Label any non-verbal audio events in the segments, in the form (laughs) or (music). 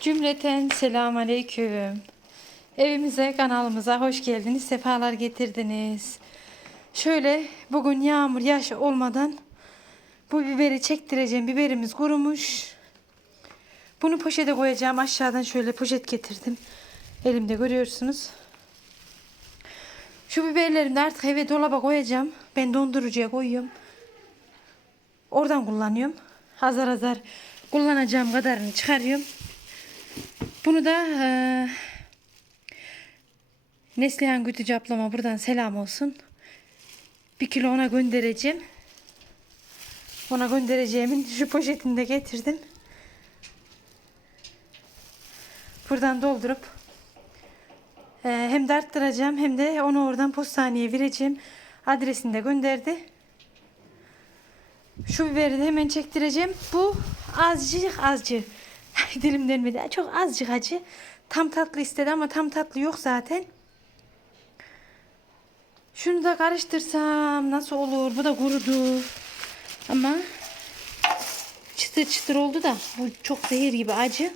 Cümleten selamun aleyküm. Evimize, kanalımıza hoş geldiniz, sefalar getirdiniz. Şöyle bugün yağmur, yaş olmadan bu biberi çektireceğim. Biberimiz kurumuş. Bunu poşete koyacağım. Aşağıdan şöyle poşet getirdim. Elimde görüyorsunuz. Şu biberlerimi de artık eve dolaba koyacağım. Ben dondurucuya koyuyorum. Oradan kullanıyorum. Azar azar kullanacağım kadarını çıkarıyorum. Bunu da eee Neslihan Gütücü ablama buradan selam olsun. Bir kilo ona göndereceğim. Ona göndereceğimin şu poşetini de getirdim. Buradan doldurup eee, hem de arttıracağım hem de onu oradan postaneye vereceğim. Adresini de gönderdi. Şu biberi de hemen çektireceğim. Bu azıcık azıcık. Dilim dönmedi. Çok azıcık acı. Tam tatlı istedi ama tam tatlı yok zaten. Şunu da karıştırsam nasıl olur? Bu da kurudu. Ama çıtır çıtır oldu da bu çok zehir gibi acı.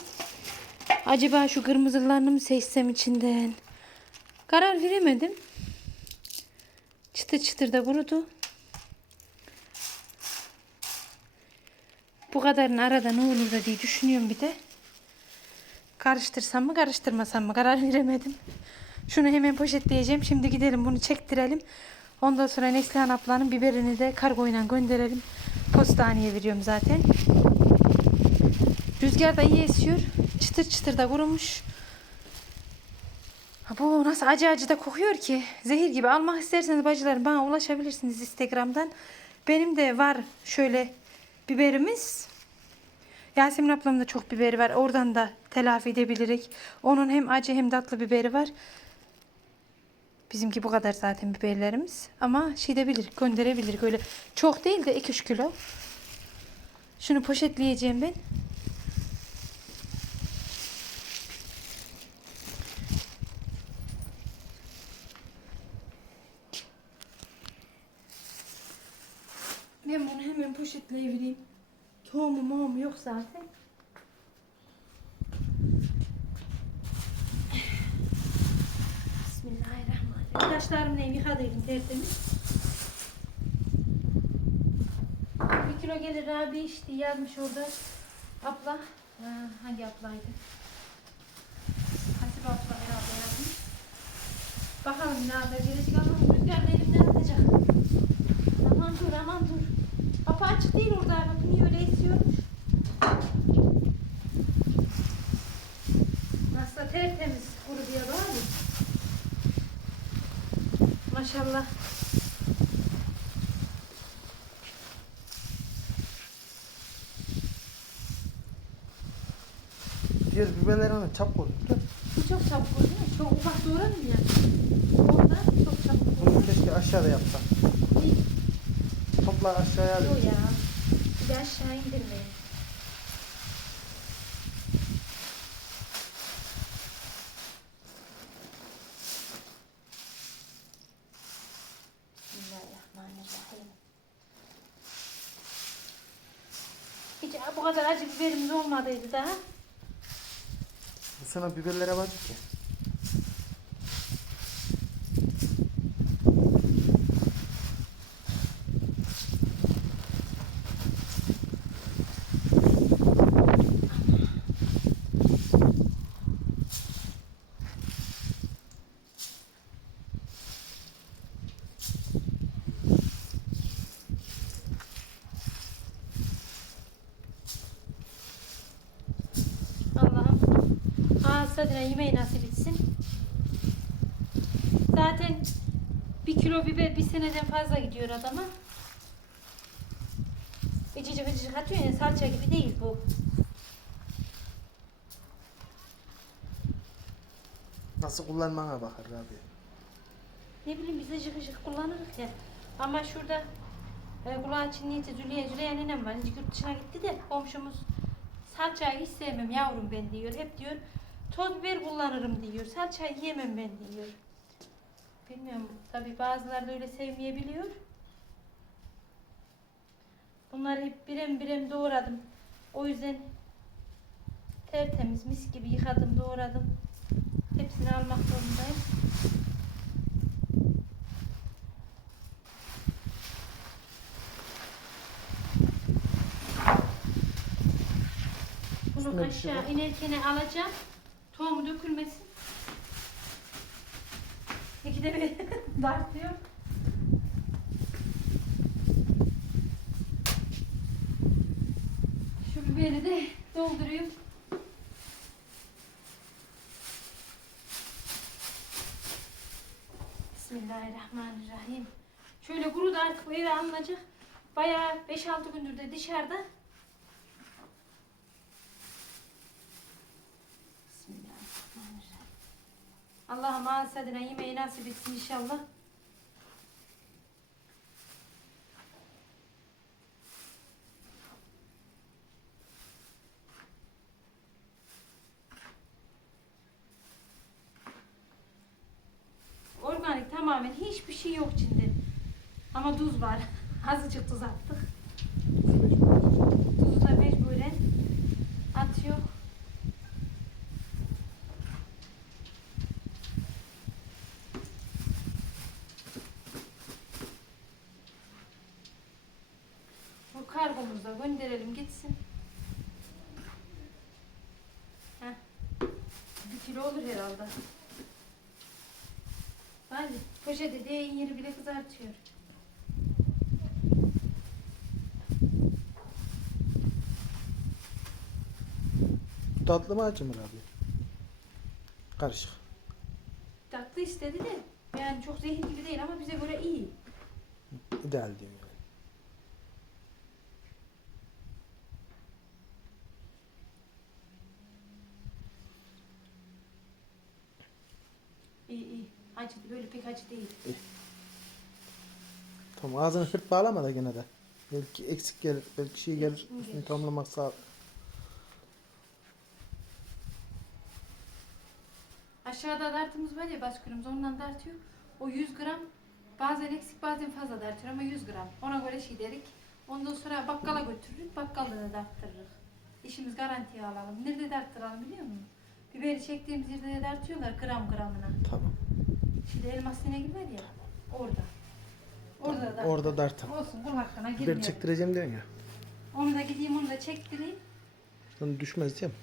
Acaba şu kırmızılarını mı seçsem içinden? Karar veremedim. Çıtır çıtır da kurudu. Bu kadarını arada ne olur da diye düşünüyorum bir de. Karıştırsam mı karıştırmasam mı karar veremedim. Şunu hemen poşetleyeceğim. Şimdi gidelim bunu çektirelim. Ondan sonra Neslihan ablanın biberini de kargoyla gönderelim. Postaneye veriyorum zaten. Rüzgar da iyi esiyor. Çıtır çıtır da kurumuş. Bu nasıl acı acı da kokuyor ki. Zehir gibi. Almak isterseniz bacılarım bana ulaşabilirsiniz Instagram'dan. Benim de var şöyle biberimiz. Yasemin ablamın da çok biberi var. Oradan da telafi edebilirik. Onun hem acı hem tatlı biberi var. Bizimki bu kadar zaten biberlerimiz. Ama şey de bilir, gönderebilir. Böyle çok değil de 2-3 kilo. Şunu poşetleyeceğim. Ben hemen poşetleyebileyim. Tohumu mohumu yok zaten. Bismillahirrahmanirrahim. Taşlarımı neyim yıkadıydım tertemiz. Bir kilo gelir abi işte yazmış orada. Abla. Ha, hangi ablaydı? Hasip abla herhalde yazmış. Bakalım ne haber gelecek ama rüzgar elimden atacak. Aman dur aman dur. Kapı açık değil orada. Bak niye öyle esiyormuş. Nasıl da tertemiz kuru diye var mı? Maşallah. Diğer biberler hani çap koydu. biliyor musun? Bu çok çabuk oluyor. Çok ufak doğranım ya. Orada çok çabuk oluyor. Bunu keşke aşağıda yapsan. Topla aşağıya. Yok ya. Bir de aşağı indirmeyin. Bismillahirrahmanirrahim. Hiç bu kadar acı biberimiz olmadıydı daha. Sana biberlere bak ki. Allah'ım tadına yemeği nasip etsin. Zaten bir kilo biber bir seneden fazla gidiyor adama. Ecicik ecicik atıyor ya salça gibi değil bu. Nasıl kullanmana bakar abi. Ne bileyim biz ıcık ıcık kullanırız ya. Ama şurada e, kulağı çinleyince Züleyha, Züleyha nenem var. Yurt dışına gitti de komşumuz salçayı hiç sevmem yavrum ben diyor. Hep diyor toz biber kullanırım diyor. Salçayı yemem ben diyor. Bilmiyorum tabi bazıları da öyle sevmeyebiliyor. Bunları hep birem birem doğradım. O yüzden Tertemiz mis gibi yıkadım doğradım. Hepsini almak zorundayım. Bunu şey aşağı inerken alacağım. Tohumu dökülmesin. İkide bir (laughs) dartıyor. Şu biberi de doldurayım. Bismillahirrahmanirrahim. Şöyle kuru da artık bu eve alınacak. Bayağı 5-6 gündür de dışarıda. Bismillahirrahmanirrahim. Allah'ım ağız tadına yemeği nasip etsin inşallah. Organik tamamen hiçbir şey yok içinde. Ama tuz var. (laughs) Azıcık tuz attık. Tuzu da mecburen atıyor. Bu kargomuzu da gönderelim gitsin. Heh. Bir herhalde. Hadi poşete değin yeri bile kızartıyor. Tatlı mı acı mı abi? Karışık. Tatlı istedi de yani çok zehir gibi değil ama bize göre iyi. İdeal yani. İyi iyi. Acı böyle pek acı değil. Tamam ağzını hırt bağlama da gene de. Belki eksik gelir, belki şey gelir. Üstünü tamamlamak sağ Aşağıda dartımız var ya başkanımız ondan dartıyor. O 100 gram bazen eksik bazen fazla dartıyor ama 100 gram. Ona göre şey dedik. Ondan sonra bakkala götürürük. Bakkalda da darttırırız. İşimiz garantiye alalım. Nerede darttıralım biliyor musun? Biberi çektiğimiz yerde de dartıyorlar gram gramına. Tamam. Şimdi elmas sinegi var ya orada. Orada da. Orada dartam. Olsun kul hakkına girmiyor. çektireceğim diyorsun ya. Onu da gideyim onu da çektireyim. Onu düşmez diyeyim.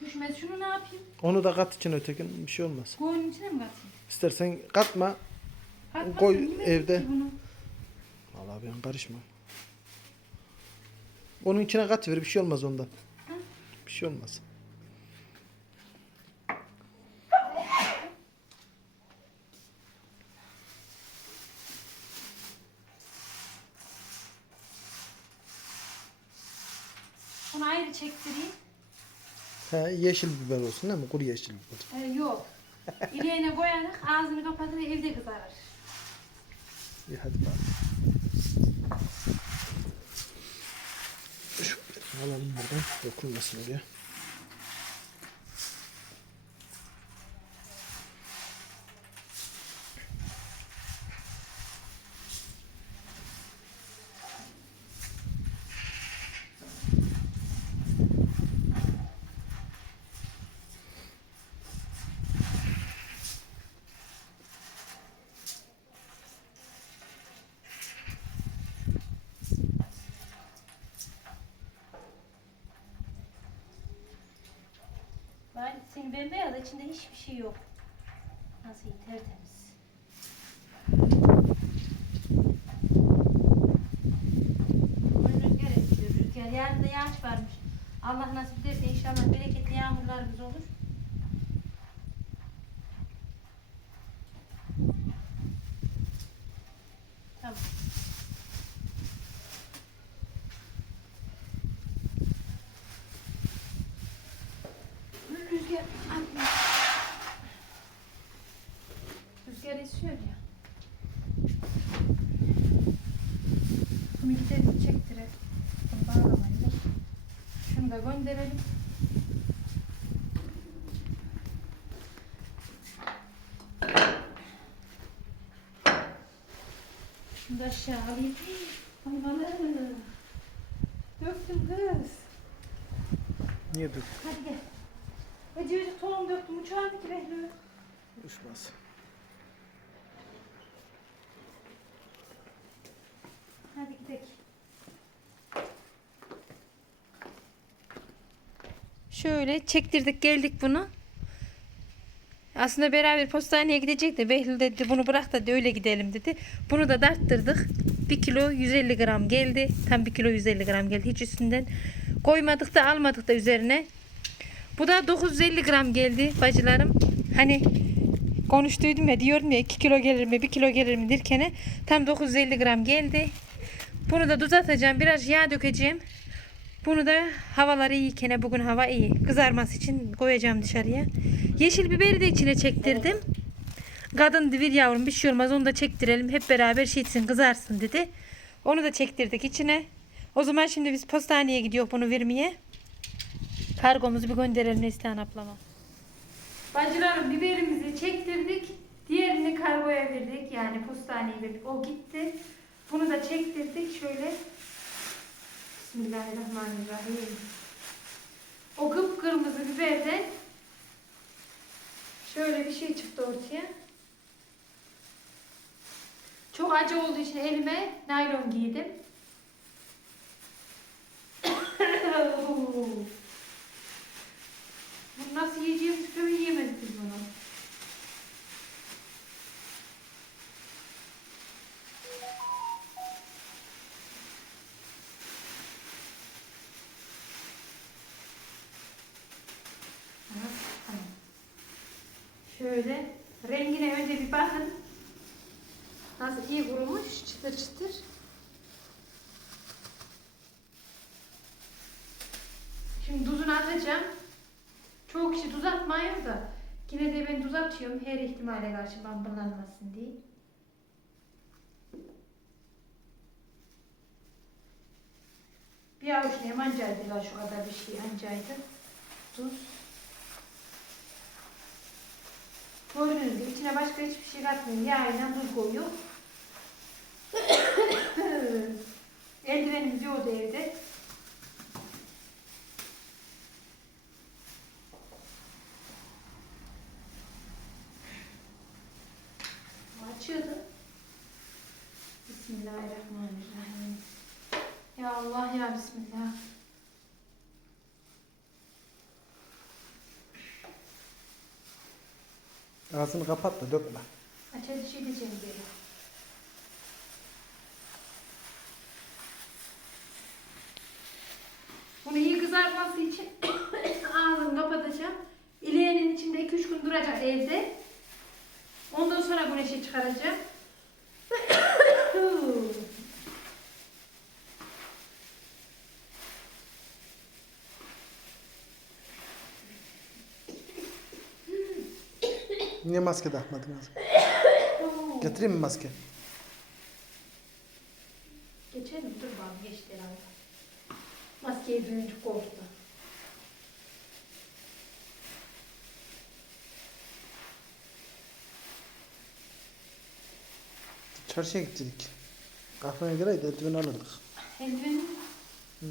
Düşmez şunu ne yapayım? Onu da kat için ötekin bir şey olmaz. Koyunun içine mi katayım? İstersen katma. Katmasın, Koy evde. Vallahi ben karışmam. Onun içine katıver bir şey olmaz ondan. Hı? Bir şey olmaz. Onu ayrı çektireyim. He, yeşil biber olsun değil mi? Kuru yeşil biber. Ee, yok. İleğine koyarak ağzını kapatır evde kızarır. İyi hadi bak. Biberi alalım buradan. Dokunmasın oraya. Ben senin bembeyaz içinde hiçbir şey yok. Nasıl iyi tertemiz. Rüzgar esiyor rüzgar. Yarın da yağış varmış. Allah nasip ederse inşallah bereketli yağmurlarımız olur. Tamam. Rüzgar atma. Rüzgar esiyor ya. Bunu gidelim çektirelim. Bunu bağlamayla. Şunu da gönderelim. Şunu da aşağı alayım. Ay bana. Döktüm kız. Niye dur? Hadi gel. Ve civciv tohum döktüm. Uçağa bitti Behlül. Uçmaz. Hadi gidelim. Şöyle çektirdik geldik bunu. Aslında beraber postaneye gidecekti. Behlül dedi bunu bırak da öyle gidelim dedi. Bunu da darttırdık. 1 kilo 150 gram geldi. Tam 1 kilo 150 gram geldi. Hiç üstünden koymadık da almadık da üzerine. Bu da 950 gram geldi bacılarım. Hani konuştuydum ya diyordum ya 2 kilo gelir mi 1 kilo gelir mi derken tam 950 gram geldi. Bunu da tuz atacağım. Biraz yağ dökeceğim. Bunu da havaları iyiyken bugün hava iyi. Kızarması için koyacağım dışarıya. Yeşil biberi de içine çektirdim. Kadın divir yavrum bir şey olmaz onu da çektirelim. Hep beraber şişsin kızarsın dedi. Onu da çektirdik içine. O zaman şimdi biz postaneye gidiyor bunu vermeye. Kargomuzu bir gönderelim Neslihan ablama. Bacılarım biberimizi çektirdik. Diğerini kargoya verdik. Yani postaneye verdik. O gitti. Bunu da çektirdik. Şöyle. Bismillahirrahmanirrahim. O kıpkırmızı biberden şöyle bir şey çıktı ortaya. Çok acı olduğu için elime naylon giydim. (coughs) Bunu nasıl? Tüpümü yiyemedik biz bunu. Aha, tamam. Şöyle rengine önce bir bakın. Nasıl iyi kurumuş, çıtır. Şimdi tuzunu atacağım. Çoğu kişi tuz atmıyor da yine de ben tuz atıyorum her ihtimale karşı bambırlanmasın diye. Bir avuç ne mancaydı la şu kadar bir şey ancaydı. Tuz. Gördüğünüz gibi içine başka hiçbir şey katmıyorum. Yağıyla tuz koyuyor. (coughs) Eldivenimiz yoktu evde. Açıyordu. Bismillahirrahmanirrahim. Ya Allah ya Bismillah. Ağzını kapat da dökme. Aç hadi şey diyeceğim böyle. Bunu iyi kızartması için ağzını kapatacağım. İleğinin içinde 2-3 gün duracak evde. Ondan sonra güneşe çıkaracağım. Niye maske takmadın kızım? Getireyim mi maske? Geçelim dur bana geçti herhalde. Maskeyi duyunca korktu. Çarşıya gittik. Kafana göre eldiven alırdık. Eldiven Hı,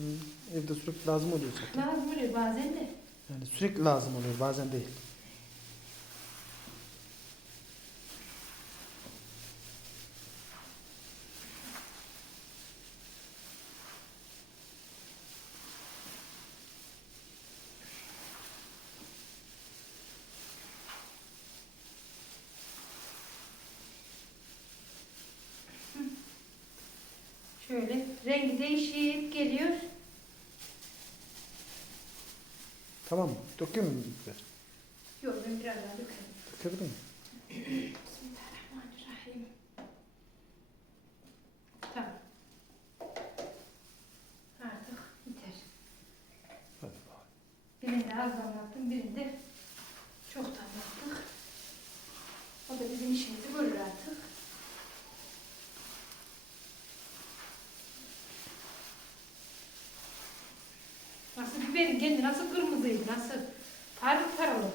evde sürekli lazım oluyor zaten. lazım oluyor bazen de. Yani sürekli lazım oluyor bazen değil. Mi biber? Yok ben biraz daha dökelim. Dökebilir miyim? Bismillahirrahmanirrahim. Tamam. Artık biter. Hadi bakalım. Birinde az damlattım, birinde çok damlattık. O da bizim işimizi görür artık. Nasıl biberin kendi nasıl kırmızıydı, nasıl parıl parıldı.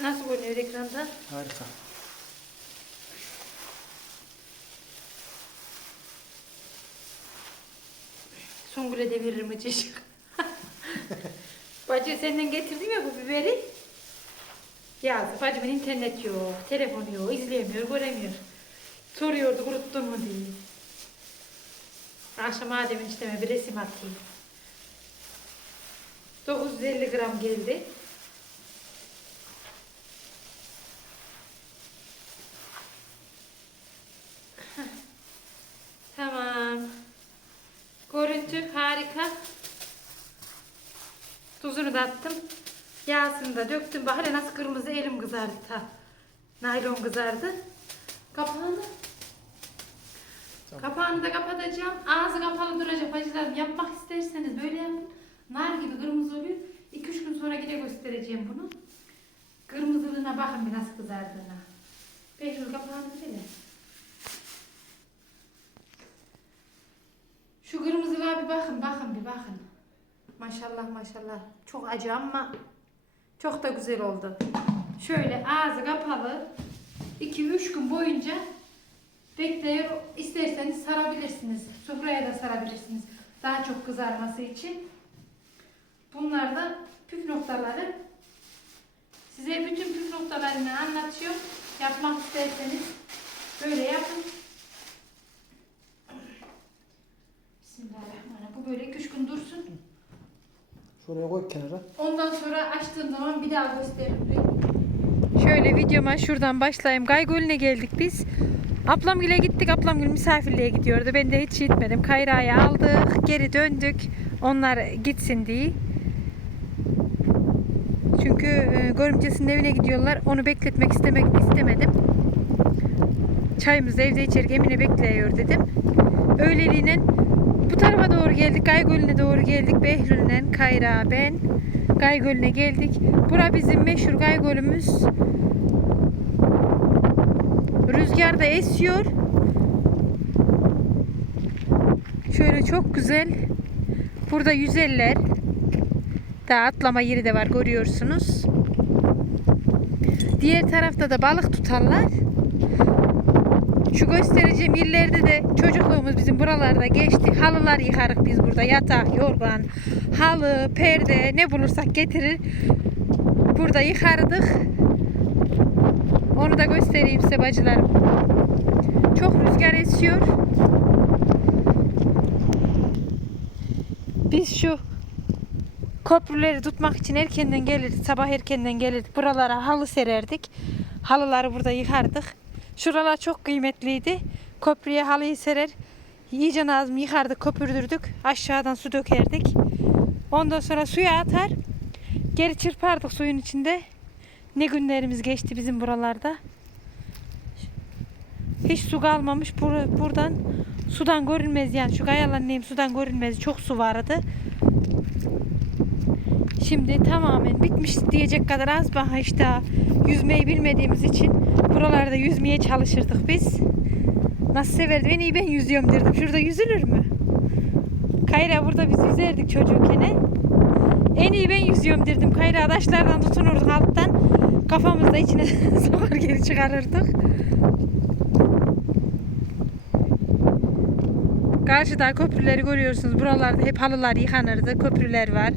Nasıl görünüyor ekranda? Harika. Songül'e de veririm acıcık. (laughs) Bacı senden getirdim ya bu biberi. Ya bacımın internet yok, telefonu yok, izleyemiyor, göremiyor. Soruyordu kuruttun mu diye. Akşam Adem'in işleme bir resim atayım. 950 gram geldi. Tamam. Görüntü harika. Tuzunu da attım. Yağsını da döktüm. Bak hele nasıl kırmızı elim kızardı ta. Naylon kızardı. Kapağını. Kapağını da kapatacağım. Ağzı kapalı duracak bacılarım. Yapmak isterseniz böyle yapın. Nar gibi kırmızı oluyor. 2-3 gün sonra yine göstereceğim bunu. Kırmızılığına bakın bir nasıl kızardığına. Behlül kapağını böyle. Şu kırmızılığa bir bakın, bakın bir bakın. Maşallah maşallah. Çok acı ama çok da güzel oldu. Şöyle ağzı kapalı 2-3 gün boyunca bekliyor. İsterseniz sarabilirsiniz. Sofraya da sarabilirsiniz. Daha çok kızarması için. Bunlar da püf noktaları. Size bütün püf noktalarını anlatıyorum. Yapmak isterseniz böyle yapın. Bismillahirrahmanirrahim. Bu böyle 2-3 gün dursun. Şuraya koy kenara. Ondan sonra açtığım zaman bir daha gösteririm. Şöyle videoma şuradan başlayayım. Gaygöl'üne geldik biz. Ablamgil'e gittik. Ablamgil misafirliğe gidiyordu. Ben de hiç gitmedim. Kayra'yı aldık. Geri döndük. Onlar gitsin diye. Çünkü e, görümcesinin evine gidiyorlar. Onu bekletmek istemek istemedim. Çayımızı evde içerik Emine bekliyor dedim. Öğleliğine bu tarafa doğru geldik. Gaygölü'ne doğru geldik. Behlül'le Kayra ben. Gaygölü'ne geldik. Bura bizim meşhur Gaygöl'ümüz. Rüzgar da esiyor. Şöyle çok güzel. Burada yüzeller. Daha atlama yeri de var görüyorsunuz. Diğer tarafta da balık tutarlar. Şu göstereceğim illerde de çocukluğumuz bizim buralarda geçti. Halılar yıkarık biz burada. Yatak, yorgan, halı, perde ne bulursak getirir. Burada yıkardık. Onu da göstereyim size bacılarım. Çok rüzgar esiyor. Biz şu köprüleri tutmak için erkenden gelirdik. Sabah erkenden gelirdik. Buralara halı sererdik. Halıları burada yıkardık. Şuralar çok kıymetliydi. Köprüye halıyı serer. İyice nazım yıkardık, köpürdürdük. Aşağıdan su dökerdik. Ondan sonra suya atar. Geri çırpardık suyun içinde. Ne günlerimiz geçti bizim buralarda. Hiç su kalmamış. Bur- buradan sudan görünmez yani. Şu kayaların neyim sudan görünmez. Çok su vardı. Şimdi tamamen bitmiş diyecek kadar az bana işte yüzmeyi bilmediğimiz için buralarda yüzmeye çalışırdık biz. Nasıl severdim en iyi ben yüzüyorum derdim. Şurada yüzülür mü? Kayra burada biz yüzerdik çocukken. En iyi ben yüzüyorum derdim. Kayra taşlardan tutunurduk alttan. Kafamızda içine (laughs) sokar geri çıkarırdık. Karşıda köprüleri görüyorsunuz. Buralarda hep halılar yıkanırdı. Köprüler var.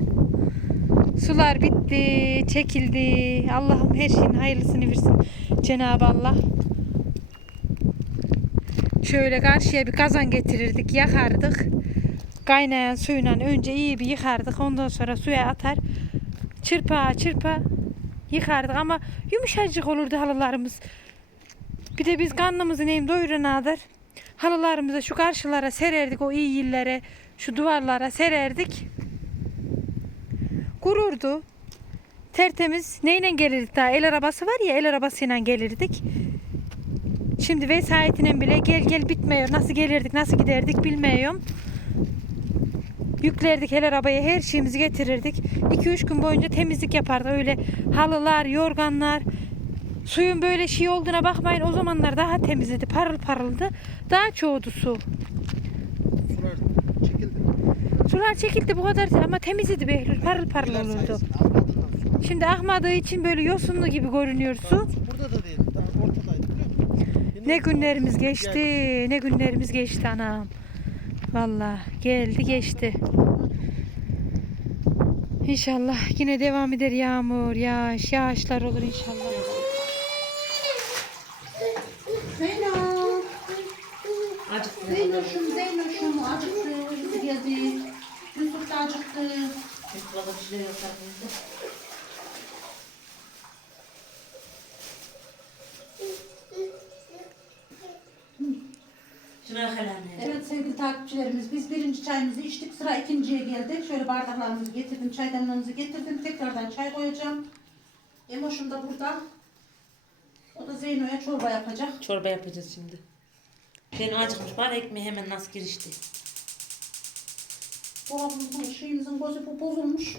Sular bitti, çekildi. Allah'ım her şeyin hayırlısını versin. Cenab-ı Allah. Şöyle karşıya bir kazan getirirdik, yakardık. Kaynayan suyla önce iyi bir yıkardık. Ondan sonra suya atar. Çırpa çırpa yıkardık ama yumuşacık olurdu halılarımız. Bir de biz karnımızı neyim doyurana kadar halılarımızı şu karşılara sererdik o iyi yerlere, şu duvarlara sererdik kururdu. Tertemiz. Neyle gelirdik daha? El arabası var ya el arabasıyla gelirdik. Şimdi vesayetine bile gel gel bitmiyor. Nasıl gelirdik nasıl giderdik bilmiyorum. Yüklerdik el arabaya her şeyimizi getirirdik. 2-3 gün boyunca temizlik yapardı. Öyle halılar, yorganlar. Suyun böyle şey olduğuna bakmayın. O zamanlar daha temizdi. Parıl parıldı. Daha çoğudu su. Sular çekildi. Sular çekildi bu kadar ama temizdi Behlül. Parıl parıl olurdu. Şimdi akmadığı için böyle yosunlu gibi görünüyor su. Burada da değil. Daha ortadaydı biliyor musun? Ne günlerimiz geçti. Ne günlerimiz geçti anam. Valla geldi geçti. İnşallah yine devam eder yağmur, yağış, yağışlar olur inşallah. Zeyno. Zeynoşum, Zeynoşum acıktı. Bizi geldi. Yusuf da acıktı. Yufkada bir şeyler yapar mıydı? Evet sevgili takipçilerimiz biz birinci çayımızı içtik. Sıra ikinciye geldik. Şöyle bardaklarımızı getirdim. Çaydanlarımızı getirdim. Tekrardan çay koyacağım. Emoşum da burada. O da Zeyno'ya çorba yapacak. Çorba yapacağız şimdi. Ben acıkmış bari ekmeği hemen nasıl girişti. Dolabımızın şeyimizin gözü bu bozulmuş.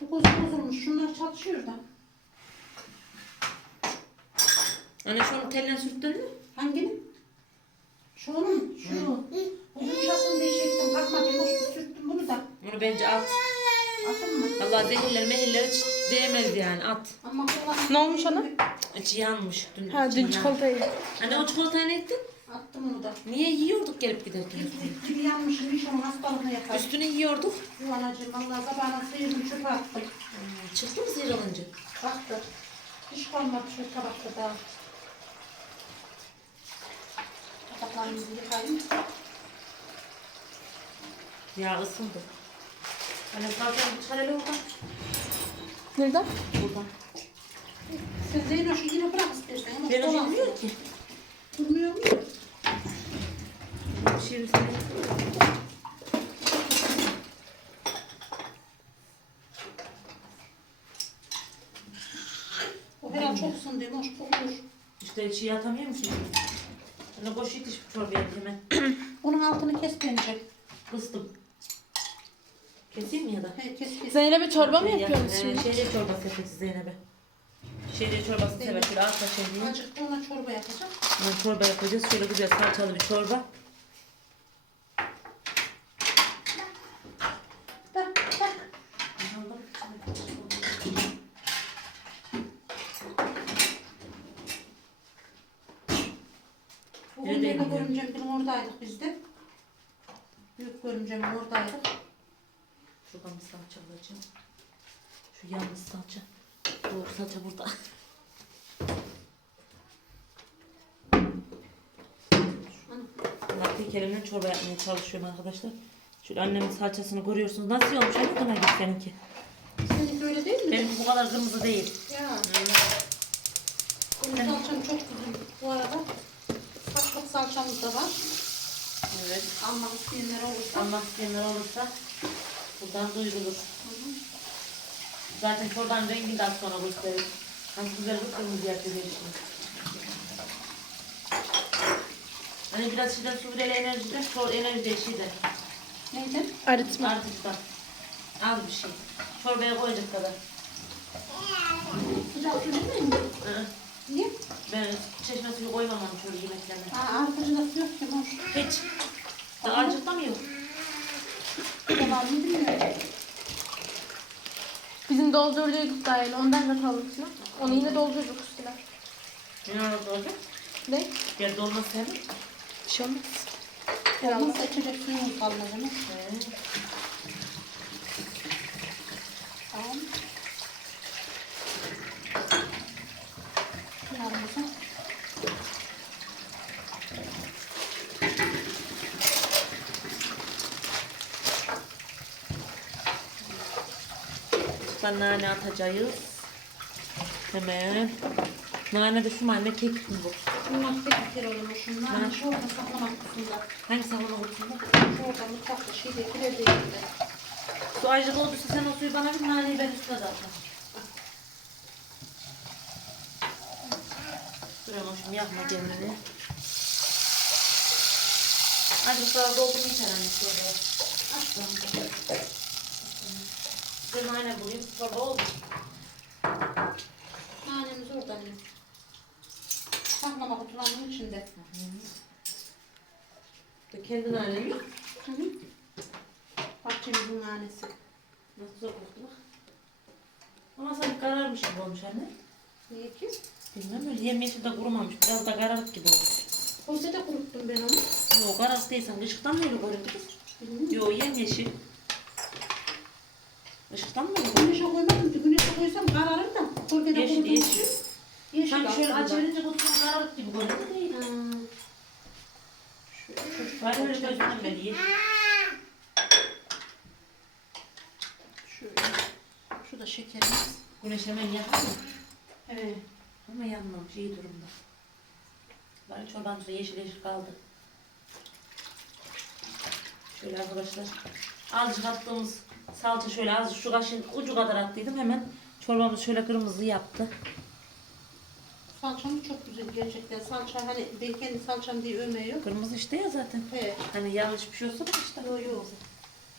Bu gözü bozulmuş. Da. Anne şunu tellen sürttün mü? Hangini? Şu onun, şu. Bu yumuşasın diye çektim. Kalkma bir boş bir sürttüm bunu da. Onu bence at. Atın mı? Allah zehirler mehirler hiç değmez yani at. Ama kullan. Ne olmuş ana? İçi yanmış. Dün, Ha dün çikolatayı. Anne o çikolatayı ne ettin? Attım onu da. Niye yiyorduk gelip giderken? Gibi yanmışım, iş onun hastalığını yapar. Üstüne yiyorduk. Yuvanacığım, Allah sabahına sıyırdım çöpe attım. Çıktı mı sıyrılınca? Baktı. Hiç kalmadı şu tabakta daha. Tabaklarımızı yıkayayım. Ya ısındı. Anne salçanı çıkar hele oradan. Nereden? Buradan. Sen Zeynoş'u yine bırak istersen. Dolansın. bilmiyor ki. Durmuyor mu? Şimdi seni. O herhalde çok ısındı. Hoş kokuyor. İşte içi yatamıyor musun? Anne boş yetiş bu çorbaya hemen. (clears throat) Onun altını kes bence. Kıstım. Keseyim mi ya da? He, kes kes. Zeynep'e çorba mı yapıyorsunuz şimdi? Şehriye çorbası yapacağız Zeynep'e. Şehriye çorbası sever. Şöyle arka şehriye. Acıktı ona çorba yapacak. Yani çorba yapacağız. Şöyle güzel salçalı bir çorba. Bak bak. Bugün Nerede Leyla gidiyor? Oradaydık biz de. Büyük görümcem oradaydık. Şuradan bir salça alacağım. Şu yalnız salça. Doğru salça burada. Tek elimle çorba yapmaya çalışıyorum arkadaşlar. Şöyle annemin salçasını görüyorsunuz. Nasıl olmuş? Ne kadar git seninki. Senin böyle değil mi? Benim bu kadar kırmızı değil. Ya. Benim salçam çok güzel. Bu arada salçamız da var. Evet. Almak isteyenler olursa. Almak isteyenler olursa buradan duyurulur. Zaten çorbanın rengini az sonra gösterir. Hani güzel bir kırmızı yapıyor şimdi. Hani biraz şeyden su vereli enerjiden, çor enerji de şeyden. Neydi? Arıtma. Artık da az bir şey. Çorbaya koyacak kadar. Sıcak su değil mi? Hı. Niye? Ben çeşme suyu koymam onu şöyle yemeklerine. Aa, artıcıda su yok ki boş. Hiç. Daha acıkta mı yok? Mı bilmiyorum. Bizim doldurduğumuz dahil ondan da içine. Onu yine doldurduk üstüne. Ne oldu olacak? Ne? Gel dolma sen. Bir şey olmaz. Olmazsa içecek suyumuz kalmaz ama. Tamam. Çıkan nane atacağız. Hemen. Nane de şu anne mi bu? Bunlar teknikler olur şunlar. Ha. Şu orada saklamak kısımda. Hangi saklama kutusunda? Şu orada mutfakta şeyde kiler değil de. Su acık olduysa sen o suyu bana bir naneyi ben üstüne dağıtırım. Durun hoşum yapma kendini. Doldur yeter anne şöyle. Açtım. Bir nane bulayım. Çorba oldu. Nanemiz orada. hani. saklama kutularının içinde. De kendin annen mi? Hı hı. Bahçemizin nanesi. Nasıl koktu bak. Ama sanki kararmış gibi olmuş anne. Niye ki? Bilmem öyle yemyeşil de kurumamış. Biraz da kararık gibi olmuş. O yüzden de kuruttum ben onu. Yok kararık değilsen ışıktan böyle. Bilmiyorum. Yok yemyeşil. Göründü? Güneşe koymadım ki. Güneşe koysam kararır da. Gölgede Yeşil yeşil. Yeşil Sanki şöyle aslında. açıverince kutusunu kararık gibi göründü değil. Hmm. Ben öyle gözümden beri yeşil. Şöyle. Şu da şekerimiz. Güneş hemen yakar mı? Evet. Ama yanmamış iyi durumda. Bari çorbanın üstünde yeşil yeşil kaldı. Şöyle arkadaşlar. Azıcık attığımız salça şöyle azıcık şu kaşın ucu kadar attıydım hemen çorbamız şöyle kırmızı yaptı. Salçamız çok güzel gerçekten. Salça hani ben kendi salçam diye övmüyor. Kırmızı işte ya zaten. Evet. Hani yanlış bir şey olsa da işte. Yok yok.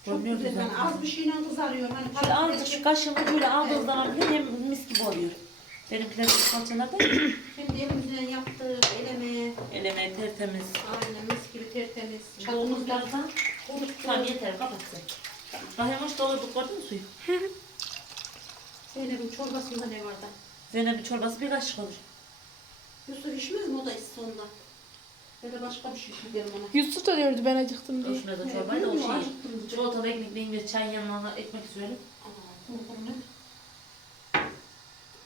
Çok güzel. zaten. Hani az bir şeyle kızarıyor. Hani Şöyle patates- azıcık kaşığını böyle aldığınız zaman bile hem mis gibi oluyor. Benimkiler salçalar da Kendi (clears throat) elimizle yaptığı eleme. eleme tertemiz. Aynen mis gibi tertemiz. Çatımızda Dolmuşlardan kuruttu. Tamam yeter kapat Daha yavaş doldurduk gördün mü suyu? (laughs) Zeynep'in çorbasında ne var da? Zeynep'in çorbası bir kaşık olur. Yusuf içmez mi o da ondan? Ya da başka bir şey derim ona. Yusuf da diyordu ben acıktım diye. Şuna da çorbayı da o şey. Çikolatalı ekmek deyince çay yanına ekmek söyle. Aa, bulgur ne?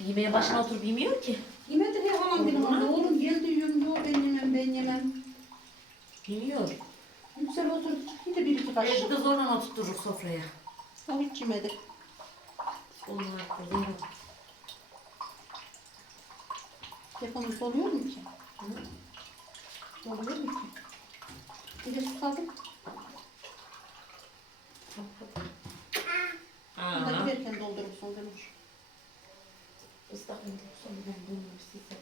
Yemeğe başına oturup yemiyor ki. Yemedi he falan benim orada. Oğlum geldi yiyorum diyor ben yemem ben yemem. Yemiyor. Yüksel oturdu bir de bir iki kaşık. Evde de zorla oturturur sofraya. O hiç yemedi. Onlar da Zeynep. Telefonumuz oluyor mu ki? Oluyor mu ki? Bir de susadım. De Aa. giderken doldurursun demiş. Islak mendil son ben bulmamış size.